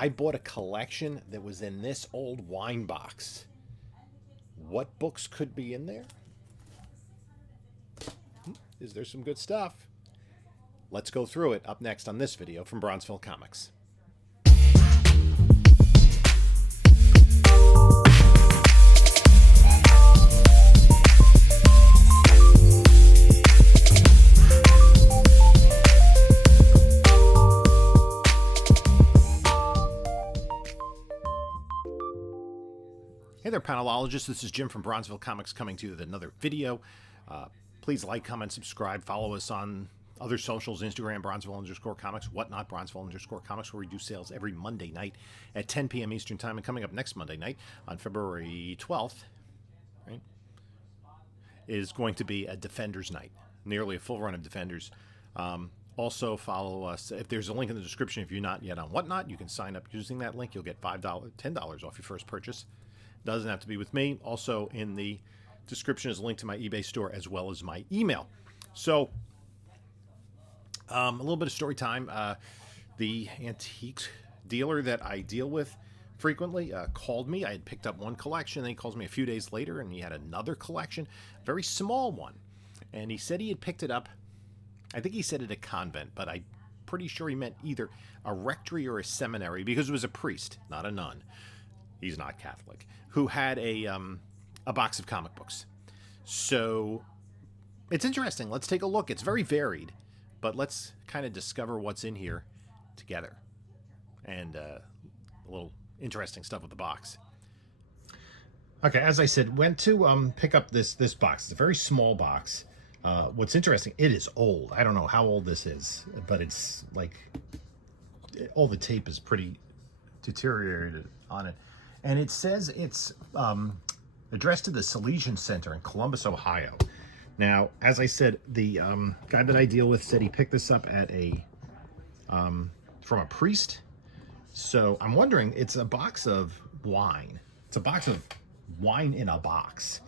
I bought a collection that was in this old wine box. What books could be in there? Is there some good stuff? Let's go through it up next on this video from Bronzeville Comics. Hey there, panelologists. This is Jim from Bronzeville Comics coming to you with another video. Please like, comment, subscribe. Follow us on other socials, Instagram, Bronzeville_Comics, Whatnot, Bronzeville_Comics, where we do sales every Monday night at 10 p.m. Eastern Time. And coming up next Monday night on February 12th, right, is going to be a Defenders night, nearly a full run of Defenders. Also, follow us. If there's a link in the description, if you're not yet on Whatnot, you can sign up using that link. You'll get $5, $10 off your first purchase. Doesn't have to be with me. Also in the description is a link to my eBay store as well as my email. So a little bit of story time. The antiques dealer that I deal with frequently called me. I had picked up one collection, and he calls me a few days later, and he had another collection, a very small one. And he said he had picked it up, I think he said at a convent, but I'm pretty sure he meant either a rectory or a seminary, because it was a priest, not a nun. He's not Catholic, who had a box of comic books. So it's interesting. Let's take a look. It's very varied, but let's kind of discover what's in here together. And a little interesting stuff with the box. Okay, as I said, went to pick up this box. It's a very small box. What's interesting, it is old. I don't know how old this is, but it's like all the tape is pretty deteriorated on it. And it says it's addressed to the Salesian Center in Columbus, Ohio. Now, as I said, the guy that I deal with said he picked this up at from a priest. So I'm wondering, it's a box of wine. It's a box of wine in a box.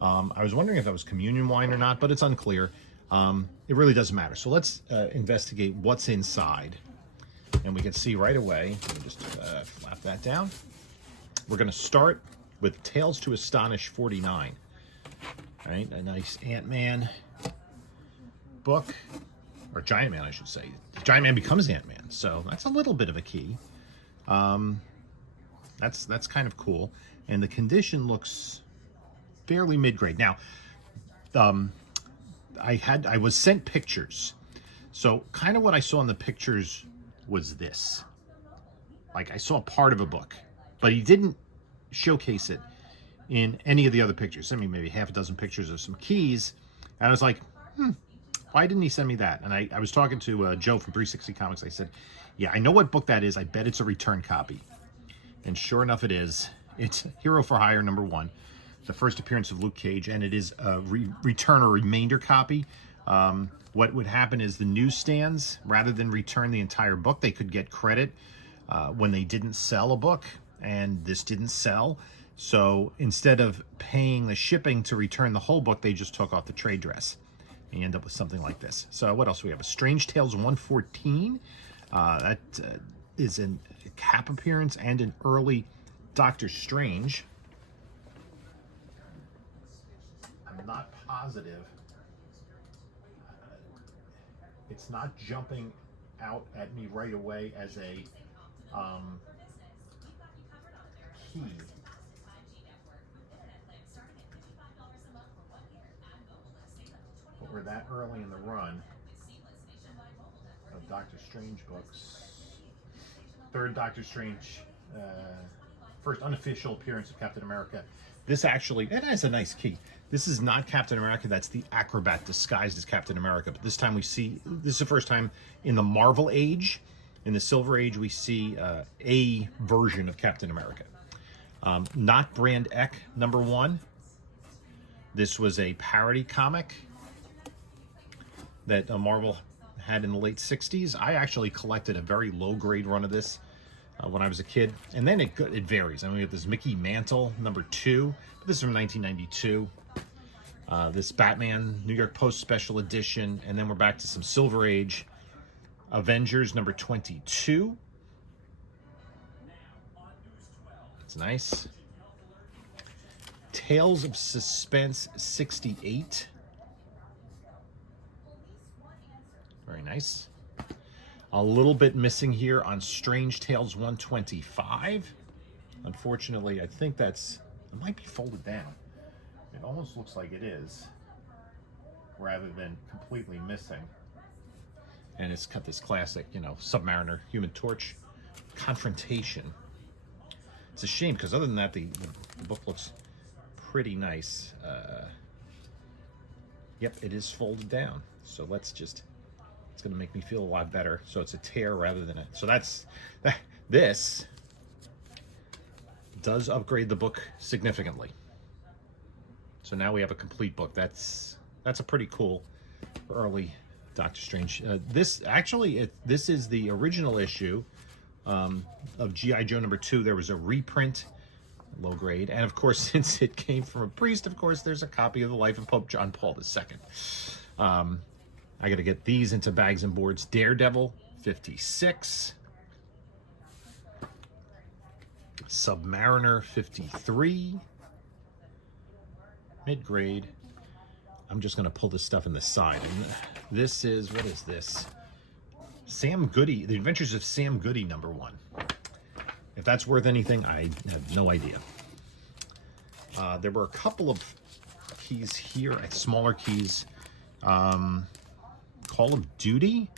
I was wondering if that was communion wine or not, but it's unclear. It really doesn't matter. So let's investigate what's inside. And we can see right away. Let me just flap that down. We're going to start with Tales to Astonish 49. All right, a nice Ant-Man book, or Giant Man, I should say. Giant Man becomes Ant-Man, so that's a little bit of a key. That's kind of cool, and the condition looks fairly mid-grade. Now, I was sent pictures, so kind of what I saw in the pictures was this. Like, I saw part of a book, but he didn't showcase it in any of the other pictures. Sent me maybe half a dozen pictures of some keys, and I was like, why didn't he send me that? And I was talking to Joe from 360 Comics. I said, yeah, I know what book that is. I bet it's a return copy. And sure enough, it is. It's Hero for Hire #1, the first appearance of Luke Cage, and it is a return or remainder copy. What would happen is the newsstands, rather than return the entire book, they could get credit when they didn't sell a book, and this didn't sell. So instead of paying the shipping to return the whole book, they just took off the trade dress. And you end up with something like this. So what else do we have? A Strange Tales 114. That is a cap appearance and an early Doctor Strange. I'm not positive. It's not jumping out at me right away as a key. But we're that early in the run of Doctor Strange books. Third Doctor Strange, first unofficial appearance of Captain America. This actually, it has a nice key. This is not Captain America, that's the Acrobat disguised as Captain America. But this time we see, this is the first time in the Marvel Age, in the Silver Age, we see a version of Captain America. Not Brand Echh #1. This was a parody comic that Marvel had in the late 60s. I actually collected a very low-grade run of this when I was a kid. And then it varies. I mean, we have this Mickey Mantle #2. This is from 1992. This Batman New York Post Special Edition. And then we're back to some Silver Age. Avengers #22. That's nice. Tales of Suspense 68. Very nice. A little bit missing here on Strange Tales 125. Unfortunately, I think it might be folded down. It almost looks like it is, rather than completely missing. And it's got this classic, Submariner, Human Torch confrontation. It's a shame, because other than that, the book looks pretty nice. Yep, it is folded down. So it's going to make me feel a lot better. So it's a tear rather than so this does upgrade the book significantly. So now we have a complete book. That's a pretty cool early Doctor Strange. This is the original issue of G.I. Joe #2. There was a reprint, low grade, and of course, since it came from a priest, of course, there's a copy of the Life of Pope John Paul II. I got to get these into bags and boards. Daredevil 56, Submariner 53, mid grade. I'm just going to pull this stuff in the side. And this is, what is this? Sam Goody, The Adventures of Sam Goody #1. If that's worth anything, I have no idea. There were a couple of keys here, smaller keys. Call of Duty,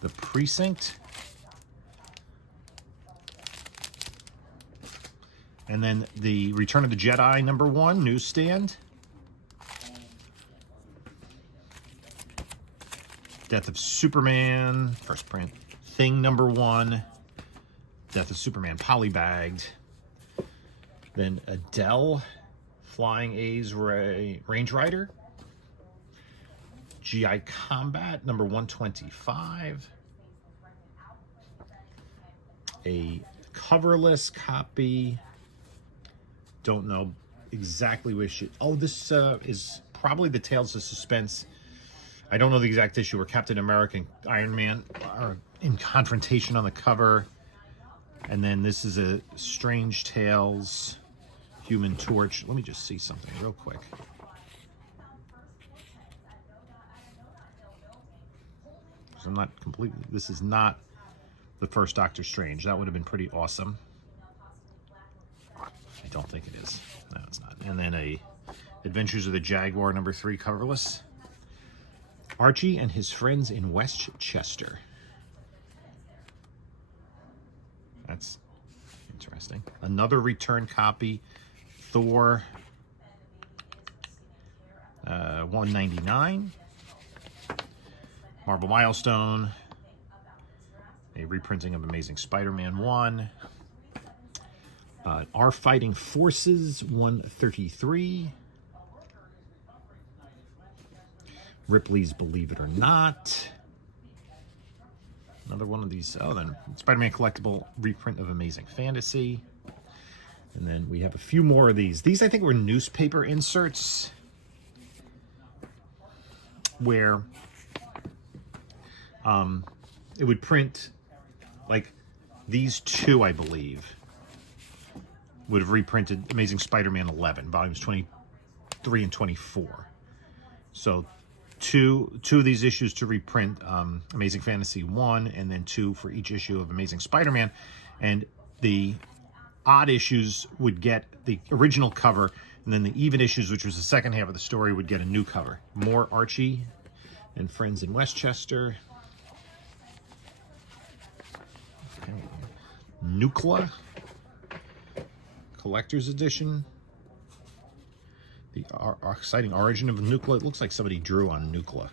The Precinct, and then the Return of the Jedi #1 newsstand. Death of Superman, first print. Thing #1. Death of Superman polybagged. Then Adele, Flying A's Range Rider. G.I. Combat #125. A coverless copy. Don't know exactly which. This is probably the Tales of Suspense. I don't know the exact issue where Captain America and Iron Man are in confrontation on the cover. And then this is a Strange Tales, Human Torch. Let me just see something real quick. This is not the first Doctor Strange. That would have been pretty awesome. I don't think it is. No, it's not. And then a Adventures of the Jaguar #3 coverless. Archie and His Friends in Westchester. That's interesting. Another return copy. Thor 199. Marvel Milestone. A reprinting of Amazing Spider-Man 1. Our Fighting Forces 133. Ripley's Believe It or Not. Another one of these. Oh, then Spider-Man collectible reprint of Amazing Fantasy. And then we have a few more of these. These, I think, were newspaper inserts where it would print, like, these two, I believe, would have reprinted Amazing Spider-Man 11, volumes 23 and 24. So two of these issues to reprint Amazing Fantasy 1, and then 2 for each issue of Amazing Spider-Man. And the odd issues would get the original cover, and then the even issues, which was the second half of the story, would get a new cover. More Archie and Friends in Westchester. Okay. Nucla Collector's Edition. The exciting origin of Nucla. It looks like somebody drew on Nucla.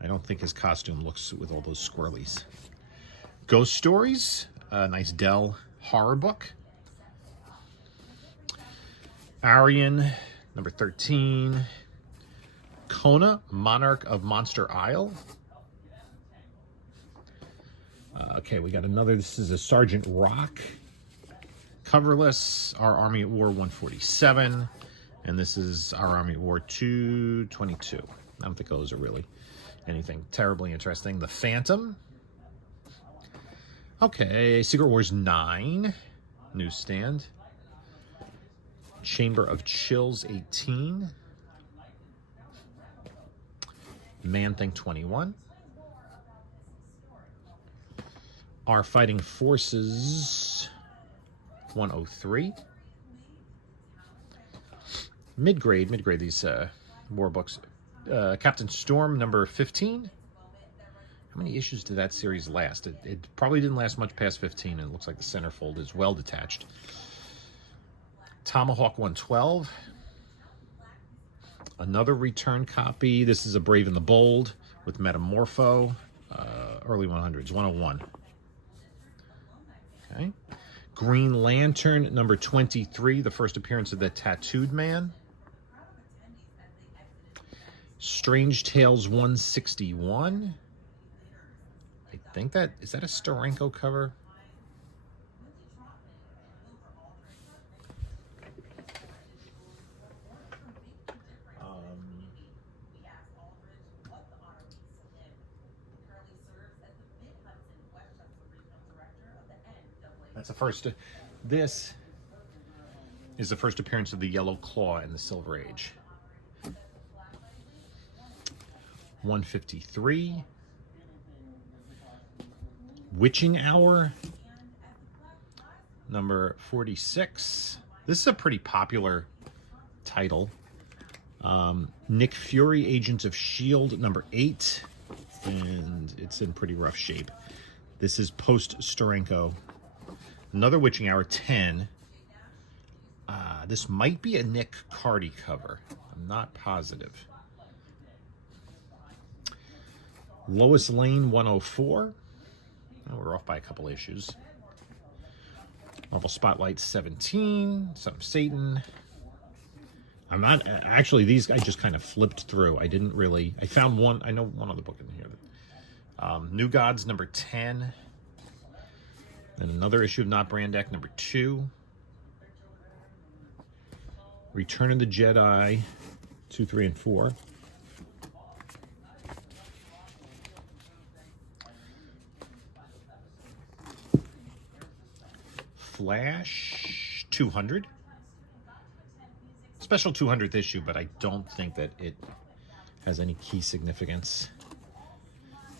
I don't think his costume looks with all those squirrelies. Ghost Stories. A nice Dell horror book. Arian, number 13. Kona, Monarch of Monster Isle. Okay, we got another. This is a Sergeant Rock. Coverless. Our Army at War 147. And this is Our Army at War 222. I don't think those are really anything terribly interesting. The Phantom. Okay, Secret Wars 9. newsstand. Chamber of Chills 18. Man-Thing 21. Our Fighting Forces 103. Mid-grade, these war books. Captain Storm number 15. How many issues did that series last? It probably didn't last much past 15, and it looks like the centerfold is well detached. Tomahawk 112. Another return copy. This is a Brave and the Bold with Metamorpho. Early 100s, 101. Okay. Green Lantern number 23, the first appearance of the Tattooed Man. Strange Tales 161. I think is that a Steranko cover? That's the first. This is the first appearance of the Yellow Claw in the Silver Age. 153. Witching Hour, number 46. This is a pretty popular title. Nick Fury, Agents of S.H.I.E.L.D., number 8. And it's in pretty rough shape. This is post-Steranko. Another Witching Hour, 10. This might be a Nick Cardy cover. I'm not positive. Lois Lane 104. Oh, we're off by a couple issues. Marvel Spotlight 17. Son of Satan. I'm not... Actually, these I just kind of flipped through. I didn't really... I found one... I know one other book in here. New Gods number 10. And another issue of Not Brand Echh number 2. Return of the Jedi 2, 3, and 4. Flash 200. Special 200th issue, but I don't think that it has any key significance.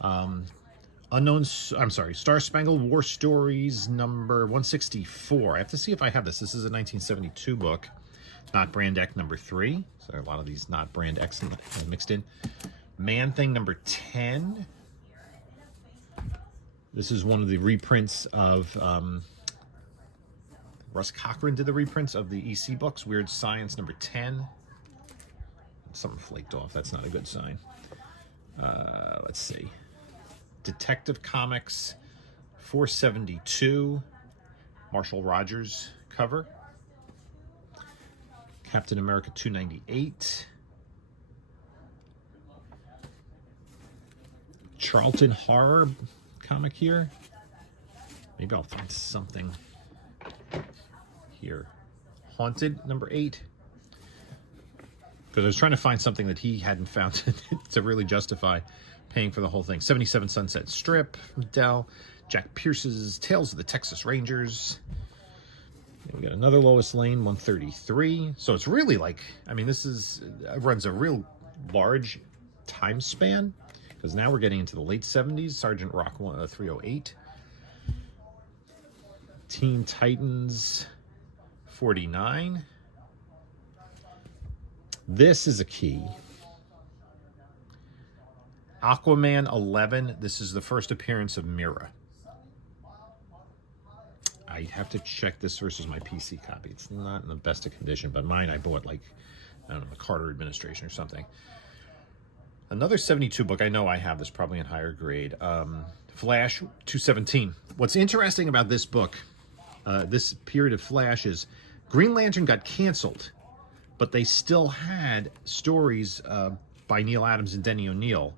Star Spangled War Stories number 164. I have to see if I have this. This is a 1972 book. Not Brand Echh number 3. So there are a lot of these Not Brand Echs mixed in. Man-Thing number 10. This is one of the reprints of... Russ Cochran did the reprints of the EC books. Weird Science number 10. Something flaked off. That's not a good sign. Let's see. Detective Comics 472. Marshall Rogers cover. Captain America 298. Charlton Horror comic here. Maybe I'll find something here. Haunted number 8. Because I was trying to find something that he hadn't found to really justify paying for the whole thing. 77 Sunset Strip from Dell. Jack Pierce's Tales of the Texas Rangers. We got another Lois Lane 133. So it's really like, I mean, this runs a real large time span, because now we're getting into the late 70s. Sergeant Rock 308. Teen Titans 49. This is a key. Aquaman 11. This is the first appearance of Mira. I have to check this versus my PC copy. It's not in the best of condition, but mine I bought like, I don't know, the Carter administration or something. Another 72 book. I know I have this probably in higher grade. Flash 217. What's interesting about this book, this period of Flash, is Green Lantern got canceled, but they still had stories by Neil Adams and Denny O'Neil.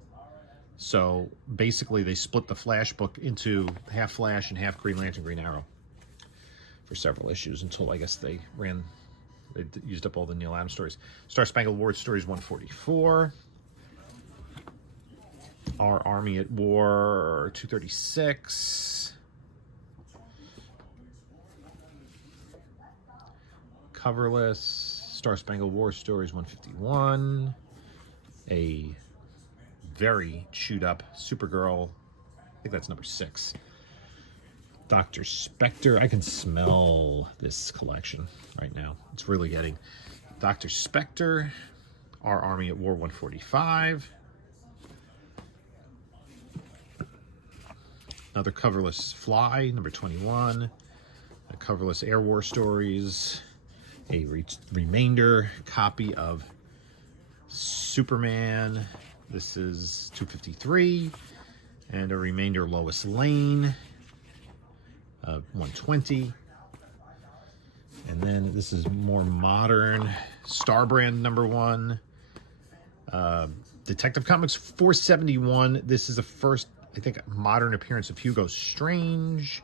So basically they split the Flash book into half Flash and half Green Lantern, Green Arrow for several issues until I guess they used up all the Neil Adams stories. Star Spangled War Stories 144. Our Army at War 236. coverless. Star Spangled War Stories 151. A very chewed up Supergirl. I think that's number 6. Dr. Spectre. I can smell this collection right now. It's really getting. Dr. Spectre. Our Army at War 145. Another coverless Fly, number 21. A coverless Air War Stories. A remainder copy of Superman. This is 253. And a remainder Lois Lane, 120. And then this is more modern. Starbrand, number 1. Detective Comics 471. This is the first, I think, modern appearance of Hugo Strange.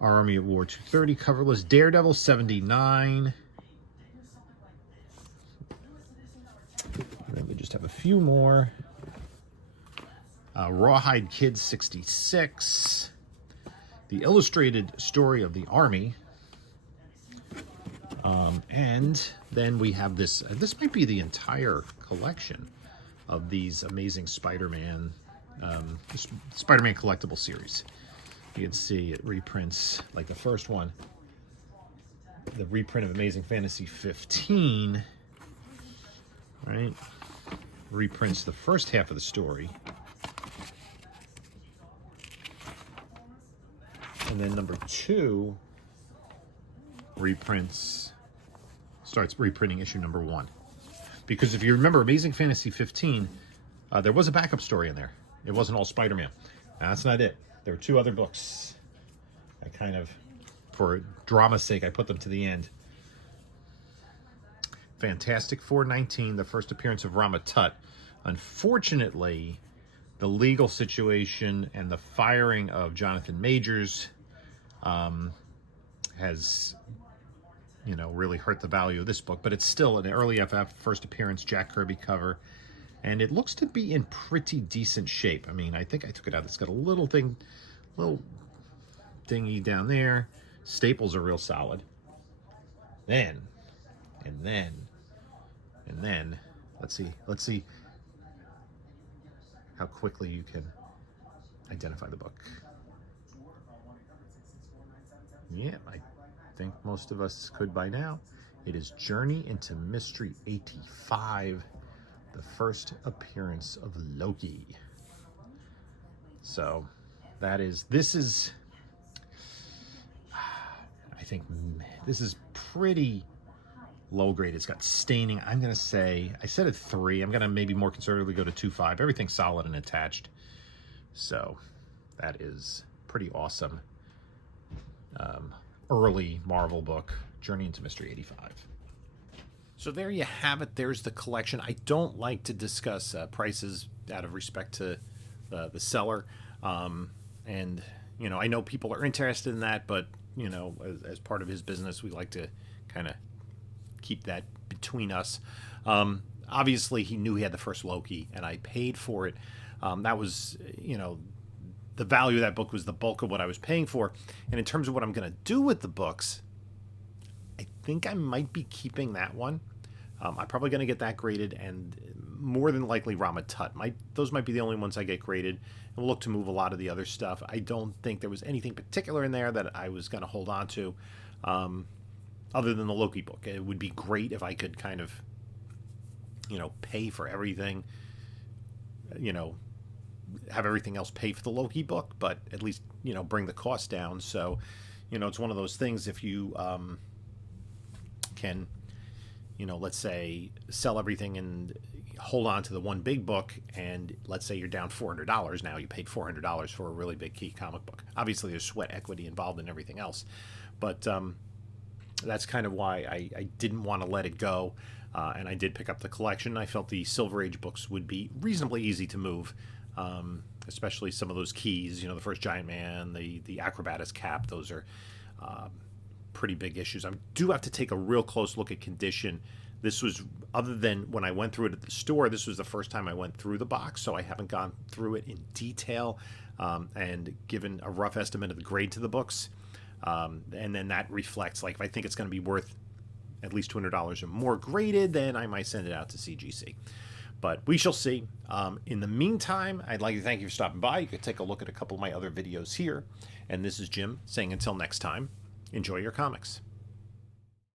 Our Army at War 230. Coverless Daredevil 79. And then we just have a few more. Rawhide Kid 66. The Illustrated Story of the Army. And then we have this. This might be the entire collection of these amazing Spider-Man, Spider-Man collectible series. You can see it reprints, like the first one, the reprint of Amazing Fantasy 15, right? Reprints the first half of the story. And then number 2 starts reprinting issue number 1. Because if you remember Amazing Fantasy 15, there was a backup story in there. It wasn't all Spider-Man. That's not it. There were 2 other books. I kind of, for drama's sake, I put them to the end. Fantastic 419, the first appearance of Rama Tut. Unfortunately, the legal situation and the firing of Jonathan Majors has, really hurt the value of this book. But it's still an early FF, first appearance, Jack Kirby cover. And it looks to be in pretty decent shape. I mean, I think I took it out. It's got a little dingy down there. Staples are real solid. And then, let's see how quickly you can identify the book. Yeah, I think most of us could by now. It is Journey into Mystery 85, the first appearance of Loki. So this is, I think this is pretty low grade. It's got staining. I'm going to say, I said it 3. I'm going to maybe more conservatively go to 2.5. Everything's solid and attached. So that is pretty awesome. Early Marvel book, Journey into Mystery 85. So there you have it. There's the collection. I don't like to discuss prices out of respect to the seller. And, I know people are interested in that, but, as part of his business, we like to kind of keep that between us. Obviously, he knew he had the first Loki, and I paid for it. That was, the value of that book was the bulk of what I was paying for. And in terms of what I'm going to do with the books, I think I might be keeping that one. I'm probably going to get that graded, and more than likely Rama Tut. Those might be the only ones I get graded. And we'll look to move a lot of the other stuff. I don't think there was anything particular in there that I was going to hold on to, other than the Loki book. It would be great if I could kind of, pay for everything, have everything else pay for the Loki book, but at least, bring the cost down. So, it's one of those things. If you can, let's say sell everything and hold on to the one big book, and let's say you're down $400 now, you paid $400 for a really big key comic book. Obviously there's sweat equity involved in everything else, but that's kind of why I didn't want to let it go. And I did pick up the collection. I felt the Silver Age books would be reasonably easy to move, especially some of those keys, the first Giant Man, the Acrobatus Cap. Those are pretty big issues. I do have to take a real close look at condition. This was, other than when I went through it at the store, this was the first time I went through the box, so I haven't gone through it in detail and given a rough estimate of the grade to the books. And then that reflects, like, if I think it's going to be worth at least $200 or more graded, then I might send it out to CGC. But we shall see. In the meantime, I'd like to thank you for stopping by. You could take a look at a couple of my other videos here. And this is Jim saying until next time, enjoy your comics.